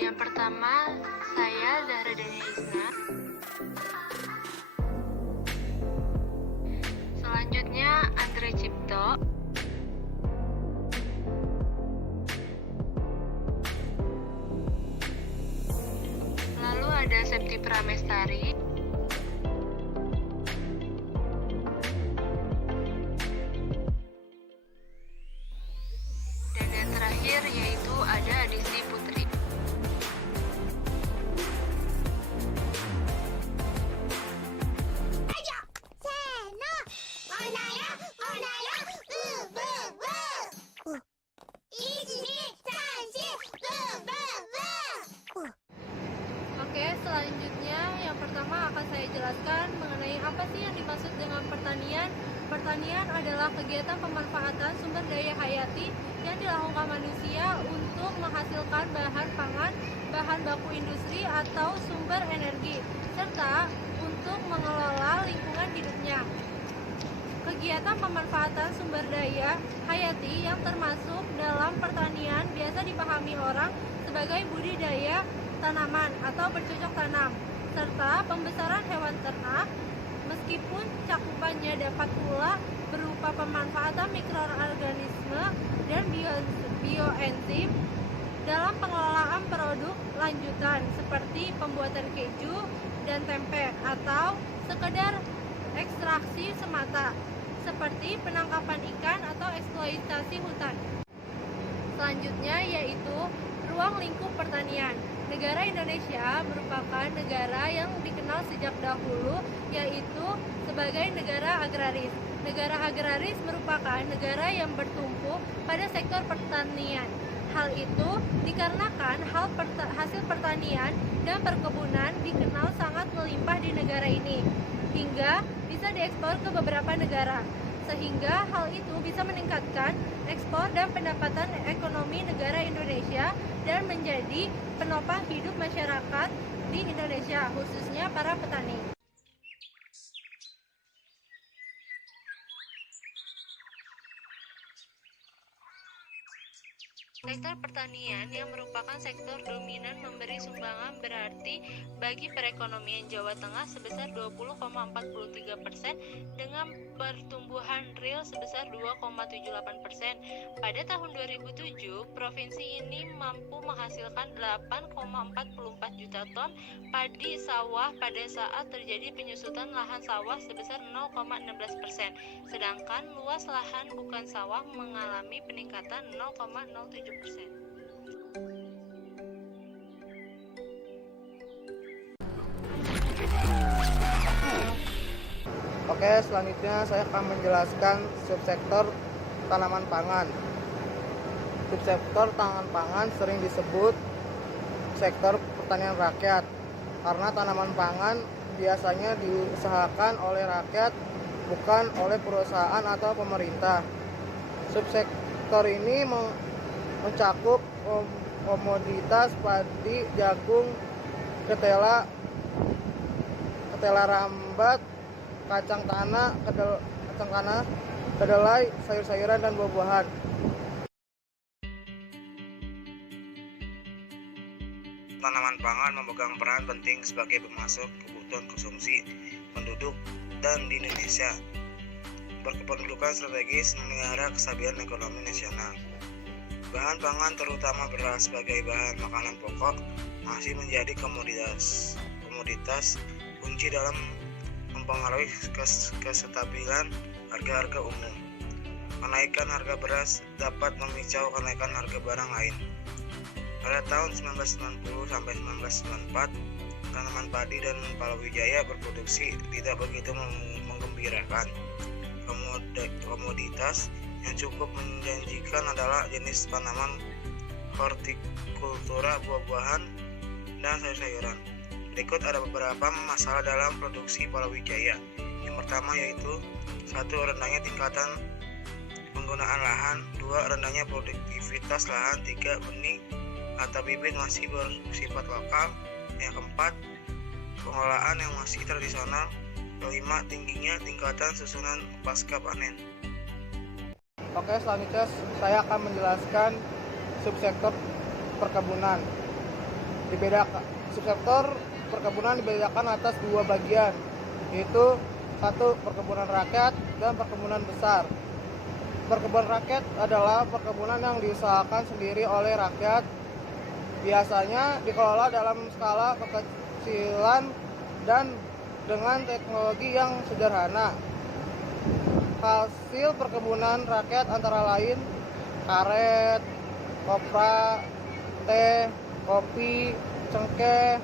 Yang pertama, saya Zahra Dania Isna. Selanjutnya, Andre Cipto. Lalu ada Septi Pramestari. Dan yang terakhir yaitu ada Adisti Putri. Oke, selanjutnya yang pertama akan saya jelaskan mengenai apa sih yang dimaksud dengan pertanian. Pertanian adalah kegiatan pemanfaatan sumber daya hayati yang dilakukan manusia untuk menghasilkan bahan pangan, bahan baku industri atau sumber energi, serta untuk mengelola lingkungan hidupnya. Kegiatan pemanfaatan sumber daya hayati yang termasuk dalam pertanian biasa dipahami orang sebagai budidaya tanaman atau bercocok tanam, serta pembesaran hewan ternak, meskipun cakupannya dapat pula berupa pemanfaatan mikroorganisme dan bioenzim dalam pengelolaan produk lanjutan seperti pembuatan keju dan tempe atau sekedar ekstraksi semata seperti penangkapan ikan atau eksploitasi hutan. Selanjutnya yaitu ruang lingkup pertanian. Negara Indonesia merupakan negara yang dikenal sejak dahulu yaitu sebagai negara agraris. Negara agraris merupakan negara yang bertumpu pada sektor pertanian. Hal itu dikarenakan hasil pertanian dan perkebunan dikenal sangat melimpah di negara ini, hingga bisa diekspor ke beberapa negara. Sehingga hal itu bisa meningkatkan ekspor dan pendapatan ekonomi negara Indonesia dan menjadi penopang hidup masyarakat di Indonesia, khususnya para petani. Sektor pertanian yang merupakan sektor dominan memberi sumbangan berarti bagi perekonomian Jawa Tengah sebesar 20,43% dengan pertumbuhan real sebesar 2,78%. Pada tahun 2007, provinsi ini mampu menghasilkan 8,44 juta ton padi sawah pada saat terjadi penyusutan lahan sawah sebesar 0,16%, sedangkan luas lahan bukan sawah mengalami peningkatan 0,07%. Oke, selanjutnya saya akan menjelaskan subsektor tanaman pangan. Subsektor tanaman pangan sering disebut sektor pertanian rakyat karena tanaman pangan biasanya diusahakan oleh rakyat, bukan oleh perusahaan atau pemerintah. Subsektor ini mencakup komoditas padi, jagung, ketela rambat, kacang tanah, kedelai, sayur-sayuran dan buah-buahan. Tanaman pangan memegang peran penting sebagai pemasok kebutuhan konsumsi penduduk dan di Indonesia berkependudukan strategis memelihara kestabilan ekonomi nasional. Bahan pangan terutama beras sebagai bahan makanan pokok masih menjadi komoditas kunci dalam mempengaruhi kestabilan harga-harga umum. Kenaikan harga beras dapat memicu kenaikan harga barang lain. Pada tahun 1990 sampai 1994, tanaman padi dan palawija berproduksi tidak begitu menggembirakan. Komoditas yang cukup menjanjikan adalah jenis tanaman hortikultura, buah-buahan, dan sayur-sayuran. Berikut ada beberapa masalah dalam produksi palawija. Yang pertama yaitu 1. Rendahnya tingkatan penggunaan lahan. 2. Rendahnya produktivitas lahan. 3. Benih atau bibit masih bersifat lokal. Yang keempat, pengelolaan yang masih tradisional. 5. Tingginya tingkatan susunan pasca panen. Oke, selanjutnya saya akan menjelaskan subsektor perkebunan. Subsektor perkebunan dibedakan atas dua bagian, yaitu satu perkebunan rakyat dan perkebunan besar. Perkebunan rakyat adalah perkebunan yang diusahakan sendiri oleh rakyat, biasanya dikelola dalam skala kekecilan dan dengan teknologi yang sederhana. Hasil perkebunan rakyat antara lain karet, kopra, teh, kopi, cengkeh,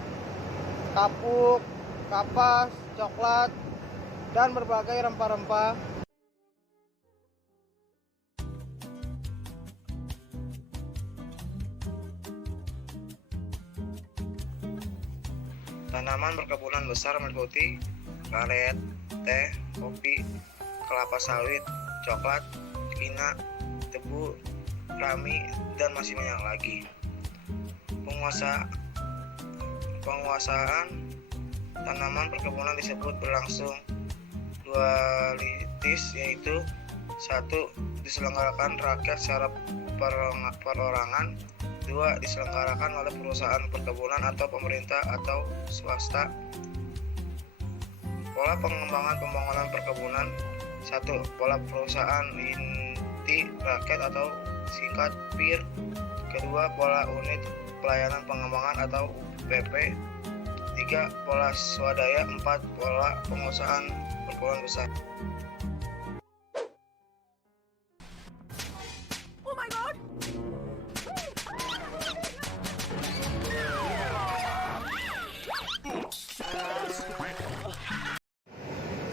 kapuk, kapas, coklat, dan berbagai rempah-rempah. Tanaman perkebunan besar meliputi karet, teh, kopi, kelapa sawit, coklat, kina, tebu, rami, dan masih banyak lagi. Penguasaan tanaman perkebunan disebut berlangsung dualistis, yaitu satu, diselenggarakan rakyat secara perorangan, dua, diselenggarakan oleh perusahaan perkebunan atau pemerintah atau swasta. Pola pengembangan pembangunan perkebunan: satu, pola perusahaan inti rakyat atau singkat PIR. Kedua, pola unit pelayanan pengembangan atau UPP. Tiga, pola swadaya. Empat, pola pengusahaan perkebunan besar.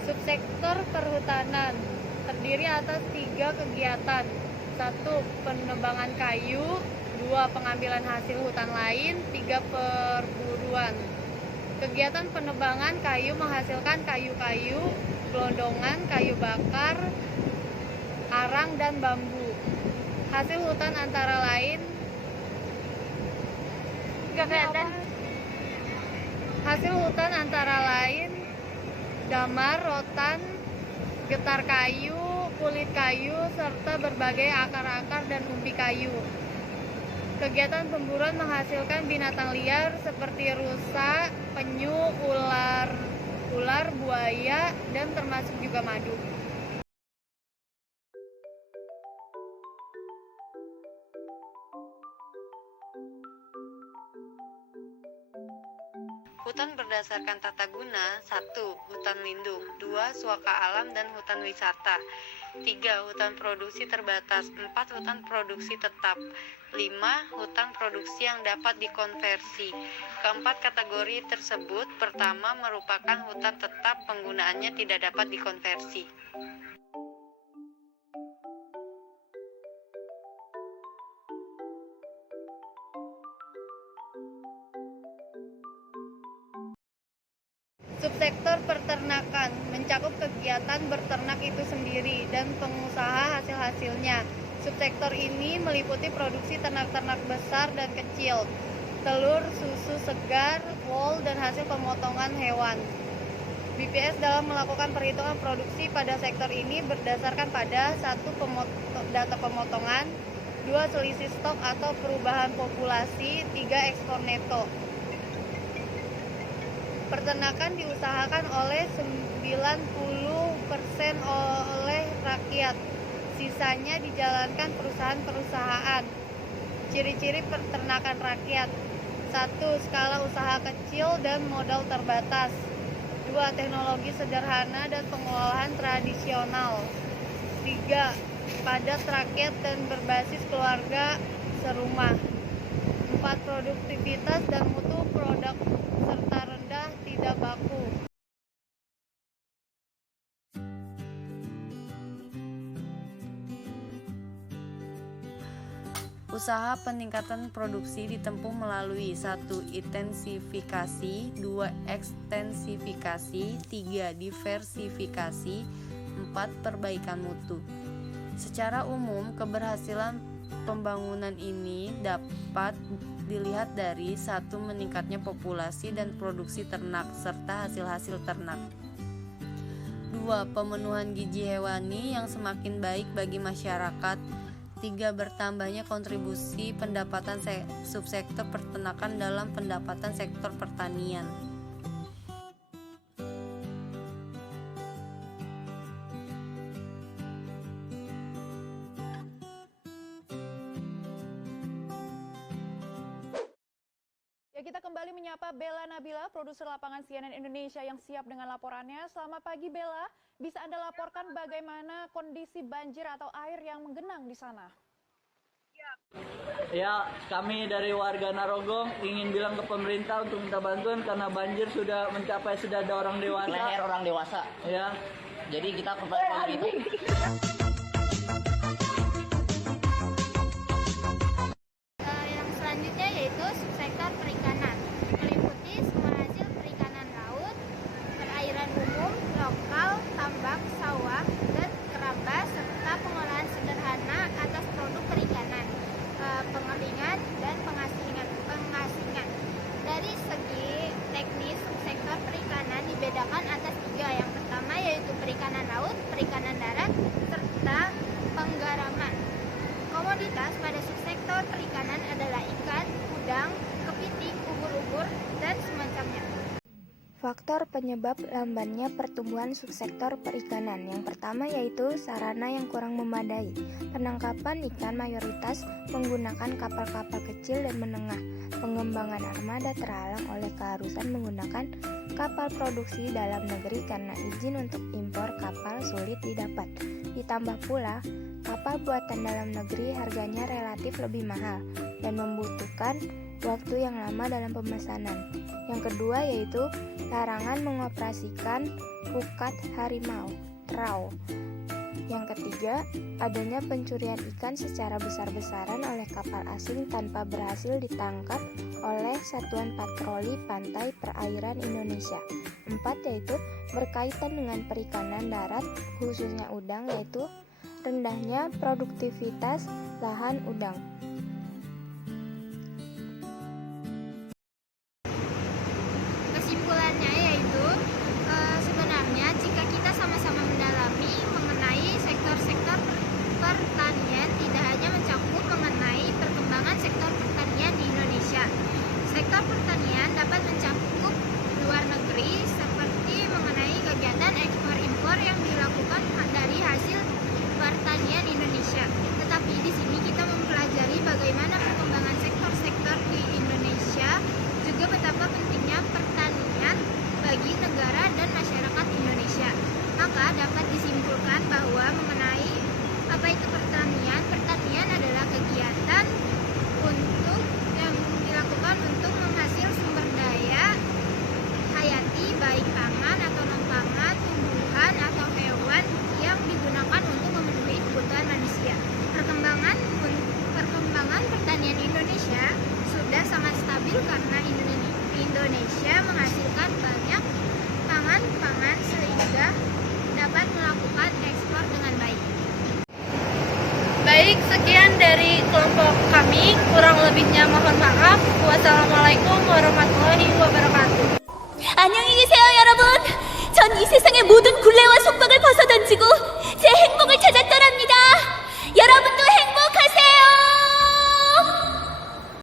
Subsektor perhutanan terdiri atas 3 kegiatan. 1. Penebangan kayu. 2. Pengambilan hasil hutan lain. 3. Perburuan. Kegiatan penebangan kayu menghasilkan kayu-kayu, gelondongan, kayu bakar, arang, dan bambu. Hasil hutan antara lain damar, rotan, getar kayu, kulit kayu, serta berbagai akar-akar dan umbi kayu. Kegiatan pemburuan menghasilkan binatang liar seperti rusa, penyu, ular, buaya, dan termasuk juga madu. Hutan berdasarkan tata guna: 1. Hutan lindung. 2. Suaka alam dan hutan wisata. 3. Hutan produksi terbatas. 4. Hutan produksi tetap. 5. Hutan produksi yang dapat dikonversi. Keempat kategori tersebut pertama merupakan hutan tetap, penggunaannya tidak dapat dikonversi. Subsektor peternakan mencakup kegiatan berternak itu sendiri dan pengusaha hasil-hasilnya. Subsektor ini meliputi produksi ternak-ternak besar dan kecil, telur, susu segar, wol, dan hasil pemotongan hewan. BPS dalam melakukan perhitungan produksi pada sektor ini berdasarkan pada 1. Data pemotongan, 2. Selisih stok atau perubahan populasi, 3. Ekspor neto. Peternakan diusahakan oleh 90% oleh rakyat, sisanya dijalankan perusahaan-perusahaan. Ciri-ciri peternakan rakyat: 1. Skala usaha kecil dan modal terbatas. 2. Teknologi sederhana dan pengolahan tradisional. 3. Padat rakyat dan berbasis keluarga serumah. 4. Produktivitas dan mutu produk serta rendah tidak baku. Usaha peningkatan produksi ditempuh melalui 1. Intensifikasi, 2. Ekstensifikasi, 3. Diversifikasi, 4. Perbaikan mutu. Secara umum, keberhasilan pembangunan ini dapat dilihat dari 1. Meningkatnya populasi dan produksi ternak serta hasil-hasil ternak. 2. Pemenuhan gizi hewani yang semakin baik bagi masyarakat. ketiga, bertambahnya kontribusi pendapatan subsektor peternakan dalam pendapatan sektor pertanian. Kita kembali menyapa Bella Nabila, produser lapangan CNN Indonesia yang siap dengan laporannya. Selamat pagi Bella, bisa Anda laporkan bagaimana kondisi banjir atau air yang menggenang di sana? Ya, kami dari warga Narogong ingin bilang ke pemerintah untuk minta bantuan karena banjir sudah ada orang dewasa. Leher orang dewasa. Ya, Jadi kita kepada pemerintah. Yang selanjutnya yaitu subsektor perikanan, meliputi semua hasil perikanan laut, perairan umum, lokal, tambak, sawah, dan keramba, serta pengolahan sederhana atas produk perikanan, pengeringan, dan pengasingan. Dari segi teknis, subsektor perikanan dibedakan atas 3. Yang pertama yaitu perikanan laut, perikanan darat, serta penggaraman. Komoditas pada subsektor perikanan adalah ikan, udang, kepiting, ubur-ubur, dan semacamnya. Faktor penyebab lambannya pertumbuhan subsektor perikanan. Yang pertama yaitu sarana yang kurang memadai. Penangkapan ikan mayoritas menggunakan kapal-kapal kecil dan menengah. Pengembangan armada terhalang oleh keharusan menggunakan kapal produksi dalam negeri karena izin untuk impor kapal sulit didapat. Ditambah pula, kapal buatan dalam negeri harganya relatif lebih mahal dan membutuhkan waktu yang lama dalam pemesanan. Yang kedua yaitu larangan mengoperasikan pukat harimau (RAU). Yang ketiga, adanya pencurian ikan secara besar-besaran oleh kapal asing tanpa berhasil ditangkap oleh Satuan Patroli Pantai Perairan Indonesia. 4 yaitu berkaitan dengan perikanan darat, khususnya udang, yaitu rendahnya produktivitas lahan udang. Kesimpulannya yaitu sebenarnya jika kita sama-sama mendalami mengenai sektor-sektor pertanian, tidak hanya mencakup mengenai perkembangan sektor pertanian di Indonesia. Sektor pertanian dapat mencakup luar negeri seperti mengenai kegiatan ekspor-impor yang dilakukan dari hasil pertanian Indonesia. Tetapi di sini kita mempelajari bagaimana perkembangan sektor-sektor di Indonesia, juga betapa pentingnya pertanian bagi negara dan masyarakat Indonesia. Maka dapat disimpulkan bahwa mengenai apa itu pertanian, pertanian adalah kegiatan yang dilakukan untuk menghasil sumber daya hayati, baik pangan atau non-pangan, tumbuhan atau hewan yang digunakan untuk memenuhi kebutuhan manusia. Perkembangan pertanian Indonesia sudah sangat stabil karena Indonesia menghasilkan banyak pangan sehingga dapat melakukan ekspor dengan baik. Baik, sekian dari kelompok kami. Kurang lebihnya mohon maaf. Wassalamualaikum warahmatullahi wabarakatuh. 안녕히 계세요, 여러분. 전 이 세상의 모든 굴레와 속박을 벗어던지고 제 행복을 찾아 떠납니다. 여러분도